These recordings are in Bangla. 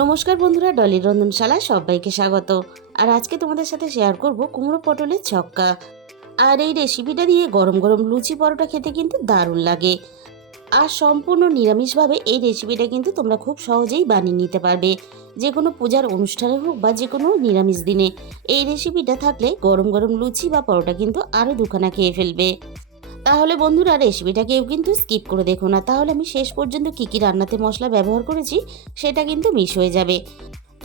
নমস্কার বন্ধুরা, ডলির রন্ধনশালা সবাইকে স্বাগত। আর আজকে তোমাদের সাথে শেয়ার করব কুমড়ো পটলের ছক্কা। আর এই রেসিপিটা দিয়ে গরম গরম লুচি পরোটা খেতে কিন্তু দারুণ লাগে। আর সম্পূর্ণ নিরামিষভাবে এই রেসিপিটা কিন্তু তোমরা খুব সহজেই বানিয়ে নিতে পারবে। যে কোনো পূজার অনুষ্ঠানে হোক বা যে কোনো নিরামিষ দিনে এই রেসিপিটা থাকলে গরম গরম লুচি বা পরোটা কিন্তু আরও দুখানা খেয়ে ফেলবে। তাহলে বন্ধুরা, রেসিপিটা কেউ কিন্তু স্কিপ করে দেখো না, তাহলে আমি শেষ পর্যন্ত কী কী রান্নাতে মশলা ব্যবহার করেছি সেটা কিন্তু মিস হয়ে যাবে।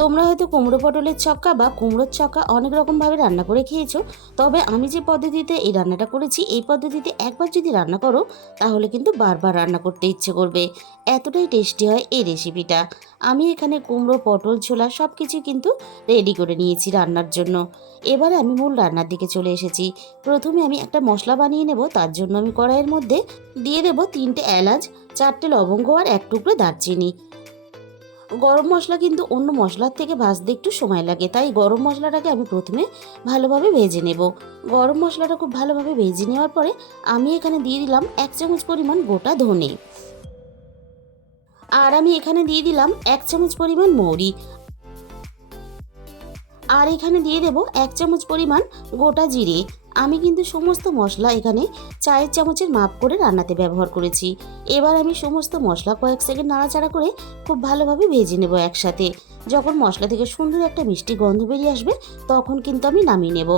তোমরা হয়তো কুমড়ো পটলের ছক্কা বা কুমড়োর ছক্কা অনেক রকমভাবে রান্না করে খেয়েছো, তবে আমি যে পদ্ধতিতে এই রান্নাটা করেছি এই পদ্ধতিতে একবার যদি রান্না করো তাহলে কিন্তু বারবার রান্না করতে ইচ্ছে করবে। এতটাই টেস্টি হয় এই রেসিপিটা। আমি এখানে কুমড়ো, পটল, ছোলা সব কিছু কিন্তু রেডি করে নিয়েছি রান্নার জন্য। এবারে আমি মূল রান্নার দিকে চলে এসেছি। প্রথমে আমি একটা মশলা বানিয়ে নেব। তার জন্য আমি কড়াইয়ের মধ্যে দিয়ে দেবো 3টে এলাচ, 4টে লবঙ্গ আর 1 টুকরো দারচিনি। গরম মশলা কিন্তু অন্য মশলার থেকে ভাজতে একটু সময় লাগে, তাই গরম মশলাটাকে আমি প্রথমে ভালোভাবে ভেজে নেব। গরম মশলাটা খুব ভালোভাবে ভেজে নেওয়ার পরে আমি এখানে দিয়ে দিলাম 1 চামচ পরিমাণ গোটা ধনে। আর আমি এখানে দিয়ে দিলাম 1 চামচ পরিমাণ মৌরি। আর এখানে দিয়ে দেব 1 চামচ পরিমাণ গোটা জিরে। আমি কিন্তু সমস্ত মশলা এখানে চায়ের চামচের মাপ করে রান্নাতে ব্যবহার করেছি। এবার আমি সমস্ত মশলা কয়েক সেকেন্ড নাড়াচাড়া করে খুব ভালোভাবে ভেজে নেব একসাথে। যখন মশলা থেকে সুন্দর একটা মিষ্টি গন্ধ বেরিয়ে আসবে তখন কিন্তু আমি নামিয়ে নেব।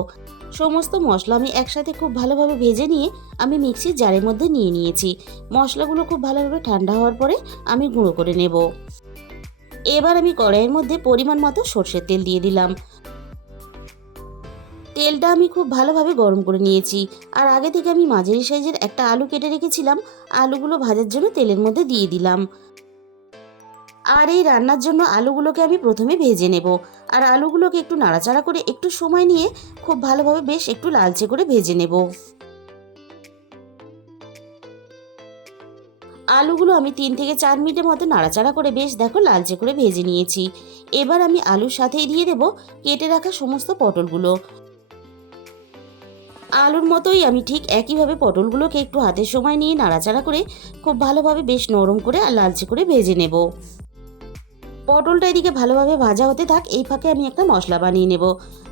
সমস্ত মশলা আমি একসাথে খুব ভালোভাবে ভেজে নিয়ে আমি মিক্সির জারের মধ্যে নিয়ে নিয়েছি। মশলাগুলো খুব ভালোভাবে ঠান্ডা হওয়ার পরে আমি গুঁড়ো করে নেব। এবার আমি কড়াইয়ের মধ্যে পরিমাণ মতো সর্ষের তেল দিয়ে দিলাম। তেলটা আমি খুব ভালোভাবে গরম করে নিয়েছি। আর আগে থেকে আমি মাঝারি সাইজের একটা আলু কেটে রেখেছিলাম। আলুগুলো ভাজার জন্য তেলের মধ্যে দিয়ে দিলাম। আর এই রান্নার জন্য আলুগুলোকে আমি প্রথমে ভেজে নেব। আর আলুগুলোকে একটু নাড়াচাড়া করে একটু সময় নিয়ে খুব ভালোভাবে বেশ একটু লালচে করে ভেজে নেব। আলুগুলো আমি 3 থেকে 4 মিনিটের মতো নাড়াচাড়া করে বেশ দেখো লালচে করে ভেজে নিয়েছি। এবার আমি আলুর সাথেই দিয়ে দেব কেটে রাখা সমস্ত পটলগুলো। আলুর মতোই আমি ঠিক একইভাবে পটলগুলোকে একটু হাতের সময় নিয়ে নাড়াচাড়া করে খুব ভালোভাবে বেশ নরম করে আর লালচে করে ভেজে নেব। পটলটা এদিকে ভালোভাবে ভাজা হতে থাক, এই ফাঁকে আমি একটা মশলা বানিয়ে নেব।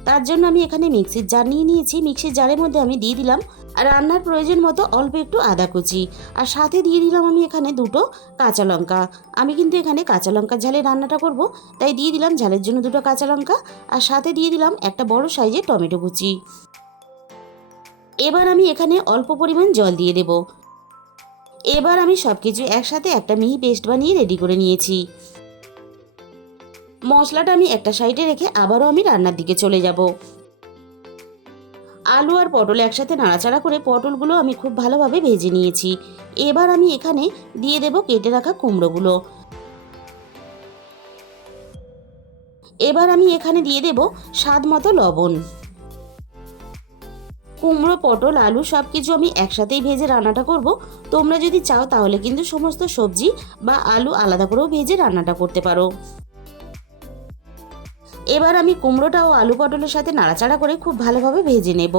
তার জন্য আমি এখানে মিক্সির জার নিয়ে নিয়েছি। মিক্সির জারের মধ্যে আমি দিয়ে দিলাম আর রান্নার প্রয়োজন মতো অল্প একটু আদা কুচি। আর সাথে দিয়ে দিলাম আমি এখানে 2টো কাঁচা লঙ্কা। আমি কিন্তু এখানে কাঁচা লঙ্কার ঝালে রান্নাটা করব, তাই দিয়ে দিলাম ঝালের জন্য 2টো কাঁচা লঙ্কা। আর সাথে দিয়ে দিলাম একটা বড় সাইজের টমেটো কুচি। এবার আমি এখানে অল্প পরিমাণ জল দিয়ে দেব। এবার আমি সবকিছু একসাথে একটা মিহি পেস্ট বানিয়ে রেডি করে নিয়েছি। মশলাটা আমি একটা সাইডে রেখে আবারও আমি রান্নার দিকে চলে যাব। আলু আর পটল একসাথে নাড়াচাড়া করে পটলগুলো আমি খুব ভালোভাবে ভেজে নিয়েছি। এবার আমি এখানে দিয়ে দেব কেটে রাখা কুমড়োগুলো। এবার আমি এখানে দিয়ে দেব স্বাদ মতো লবণ। কুমড়ো, পটল, আলু সব কিছু আমি একসাথেই ভেজে রান্নাটা করব। তোমরা যদি চাও তাহলে কিন্তু সমস্ত সবজি বা আলু আলাদা করেও ভেজে রান্নাটা করতে পারো। এবার আমি কুমড়োটা ও আলু পটলের সাথে নাড়াচাড়া করে খুব ভালোভাবে ভেজে নেব।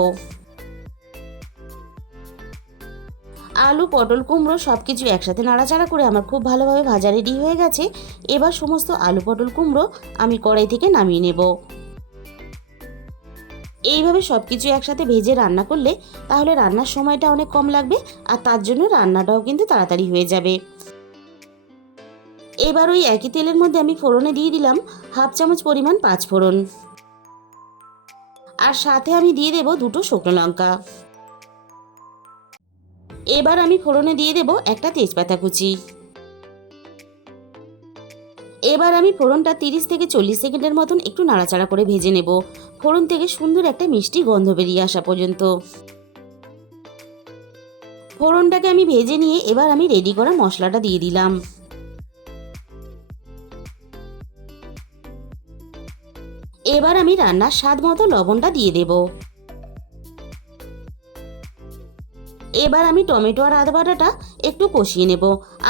আলু, পটল, কুমড়ো সব কিছু একসাথে নাড়াচাড়া করে আমার খুব ভালোভাবে ভাজা রেডি হয়ে গেছে। এবার সমস্ত আলু, পটল, কুমড়ো আমি কড়াই থেকে নামিয়ে নেব। এইভাবে সব কিছু একসাথে ভেজে রান্না করলে তাহলে রান্নার সময়টা অনেক কম লাগবে আর তার জন্য রান্নাটাও কিন্তু তাড়াতাড়ি হয়ে যাবে। এবার ওই একই তেলের মধ্যে আমি ফোড়নে দিয়ে দিলাম 1/2 চামচ পরিমাণ 5 ফোড়ন। আর সাথে আমি দিয়ে দেব 2টো শুকনো লঙ্কা। এবার আমি ফোড়নে দিয়ে দেব একটা তেজপাতা কুচি। এবার আমি ফোড়নটা 30 থেকে 40 সেকেন্ডের মতন একটু নাড়াচাড়া করে ভেজে নেব, ফোড়ন থেকে সুন্দর একটা মিষ্টি গন্ধ বেরিয়ে আসা পর্যন্ত। ফোড়নটাকে আমি ভেজে নিয়ে এবার আমি রেডি করা মশলাটা দিয়ে দিলাম। এবার আমি রান্নার স্বাদ মতো লবণটা দিয়ে দেব। এবার আমি টমেটো আর আদা বাটাটা একটু কষিয়ে নেব,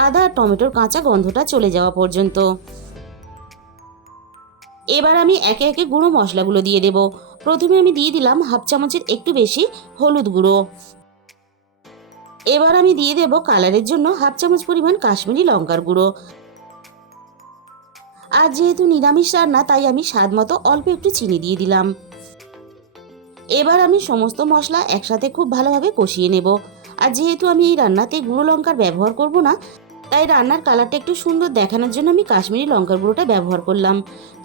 আদা আর টমেটোর কাঁচা গন্ধটা চলে যাওয়া পর্যন্ত। এবার আমি একে একে গুঁড়ো মশলাগুলো দিয়ে দেব। প্রথমে আমি দিয়ে দিলাম 1/2 চামচের একটু বেশি হলুদ গুঁড়ো। এবার আমি দিয়ে দেব কালারের জন্য 1/2 চামচ পরিমাণ কাশ্মীরি লঙ্কার গুঁড়ো। আর যেহেতু নিরামিষ রান্না তাই আমি স্বাদ মতো অল্প একটু চিনি দিয়ে দিলাম। এবার আমি সমস্ত মশলা একসাথে খুব ভালোভাবে কষিয়ে নেব। আর যেহেতু আমি এই রান্নাতে গুঁড়ো লঙ্কার ব্যবহার করব না, তাই রান্নার কালারটা একটু সুন্দর দেখানোর জন্য আমি কাশ্মীরি লঙ্কার গুঁড়োটা ব্যবহার করলাম।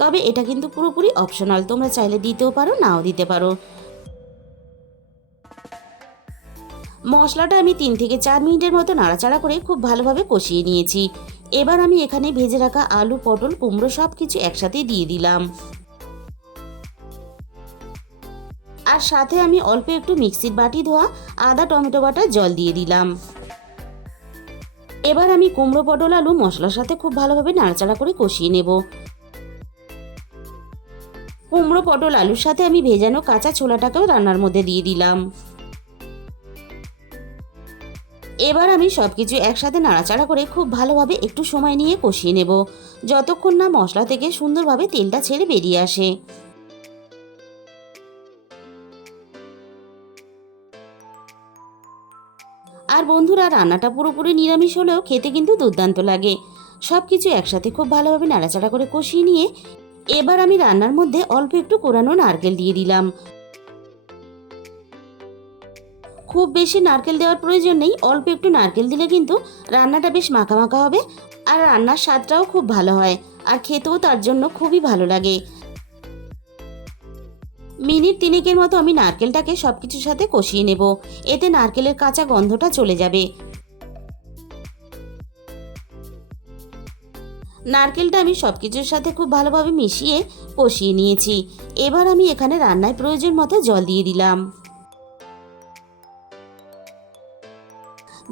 তবে এটা কিন্তু পুরোপুরি অপশনাল, তোমরা চাইলে দিতেও পারো, নাও দিতে পারো। মশলাটা আমি 3 থেকে 4 মিনিটের মতো নাড়াচাড়া করে খুব ভালোভাবে কষিয়ে নিয়েছি। এবার আমি এখানে ভেজে রাখা আলু, পটল, কুমড়ো সব কিছু একসাথে দিয়ে দিলাম। আর সাথে আমি অল্প একটু মিক্সির বাটি ধোয়া আদা টমেটো বাটা জল দিয়ে দিলাম। এবার আমি কুমড়ো, পটল, আলু মশলার সাথে খুব ভালোভাবে নাড়াচাড়া করে কষিয়ে নেব। কুমড়ো, পটল, আলুর সাথে আমি ভেজানো কাঁচা ছোলাটাকেও রান্নার মধ্যে দিয়ে দিলাম। এবার আমি সবকিছু একসাথে নাড়াচাড়া করে খুব ভালোভাবে একটু সময় নিয়ে কষিয়ে নেব, যতক্ষণ না মশলা থেকে সুন্দরভাবে তেলটা ছেড়ে বেরিয়ে আসে। আর বন্ধুরা, রান্নাটা পুরোপুরি নিরামিষ হলেও খেতে কিন্তু দুর্দান্ত লাগে। সব কিছু একসাথে খুব ভালোভাবে নাড়াচাড়া করে কষিয়ে নিয়ে এবার আমি রান্নার মধ্যে অল্প একটু কোরানো নারকেল দিয়ে দিলাম। খুব বেশি নারকেল দেওয়ার প্রয়োজন নেই, অল্প একটু নারকেল দিলে কিন্তু রান্নাটা বেশ মাখা মাখা হবে আর রান্নার স্বাদটাও খুব ভালো হয় আর খেতেও তার জন্য খুবই ভালো লাগে। মিনিট 3 মতো আমি নারকেলটাকে সব কিছুর সাথে কষিয়ে নেব, এতে নারকেলের কাঁচা গন্ধটা চলে যাবে। নারকেলটা আমি সব কিছুর সাথে খুব ভালোভাবে মিশিয়ে কষিয়ে নিয়েছি। এবার আমি এখানে রান্নায় প্রয়োজন মতো জল দিয়ে দিলাম।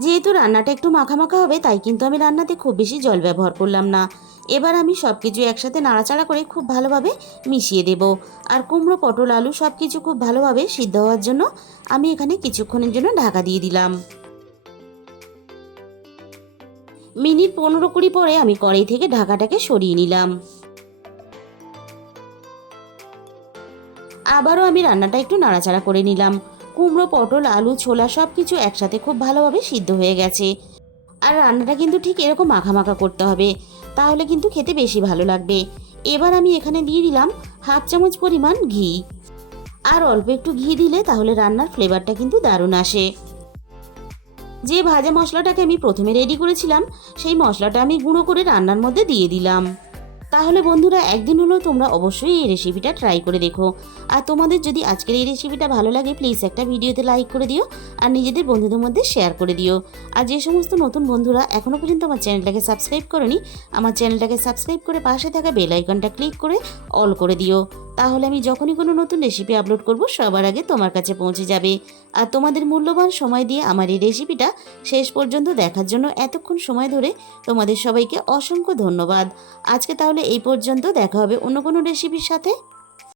যেহেতু রান্নাটা একটু মাখা মাখা হবে তাই কিন্তু আমি রান্নাতে খুব বেশি জল ব্যবহার করলাম না। এবার আমি সব কিছু একসাথে নাড়াচাড়া করে খুব ভালোভাবে মিশিয়ে দেব। আর কুমড়ো, পটল, আলু সব কিছু খুব ভালোভাবে সিদ্ধ হওয়ার জন্য আমি এখানে কিছুক্ষণের জন্য ঢাকা দিয়ে দিলাম। মিনিট 15-20 পরে আমি কড়াই থেকে ঢাকাটাকে সরিয়ে নিলাম। আবারও আমি রান্নাটা একটু নাড়াচাড়া করে নিলাম। কুমড়ো, পটল, আলু, ছোলা সব কিছু একসাথে খুব ভালোভাবে সিদ্ধ হয়ে গেছে। আর রান্নাটা কিন্তু ঠিক এরকম মাখা মাখা করতে হবে, তাহলে কিন্তু খেতে বেশি ভালো লাগবে। এবার আমি এখানে দিয়ে দিলাম 1/2 চামচ পরিমাণ ঘি। আর অল্প একটু ঘি দিলে তাহলে রান্নার ফ্লেভারটা কিন্তু দারুণ আসে। যে ভাজা মশলাটাকে আমি প্রথমে রেডি করেছিলাম সেই মশলাটা আমি গুঁড়ো করে রান্নার মধ্যে দিয়ে দিলাম। তাহলে বন্ধুরা, একদিন হলেও তোমরা অবশ্যই এই রেসিপিটা ট্রাই করে দেখো। আর তোমাদের যদি আজকের এই রেসিপিটা ভালো লাগে প্লিজ একটা ভিডিওতে লাইক করে দিও আর নিজেদের বন্ধুদের মধ্যে শেয়ার করে দিও। আর যে সমস্ত নতুন বন্ধুরা এখনও পর্যন্ত আমার চ্যানেলটাকে সাবস্ক্রাইব করনি, আমার চ্যানেলটাকে সাবস্ক্রাইব করে পাশে থাকা বেল আইকনটা ক্লিক করে অল করে দিও। তাহলে আমি যখনই কোনো নতুন রেসিপি আপলোড করব সবার আগে তোমার কাছে পৌঁছে যাবে। আর তোমাদের মূল্যবান সময় দিয়ে আমার এই রেসিপিটা শেষ পর্যন্ত দেখার জন্য এতক্ষণ সময় ধরে তোমাদের সবাইকে অসংখ্য ধন্যবাদ। আজকে তাহলে এই পর্যন্ত, দেখা হবে অন্য কোনো রেসিপির সাথে।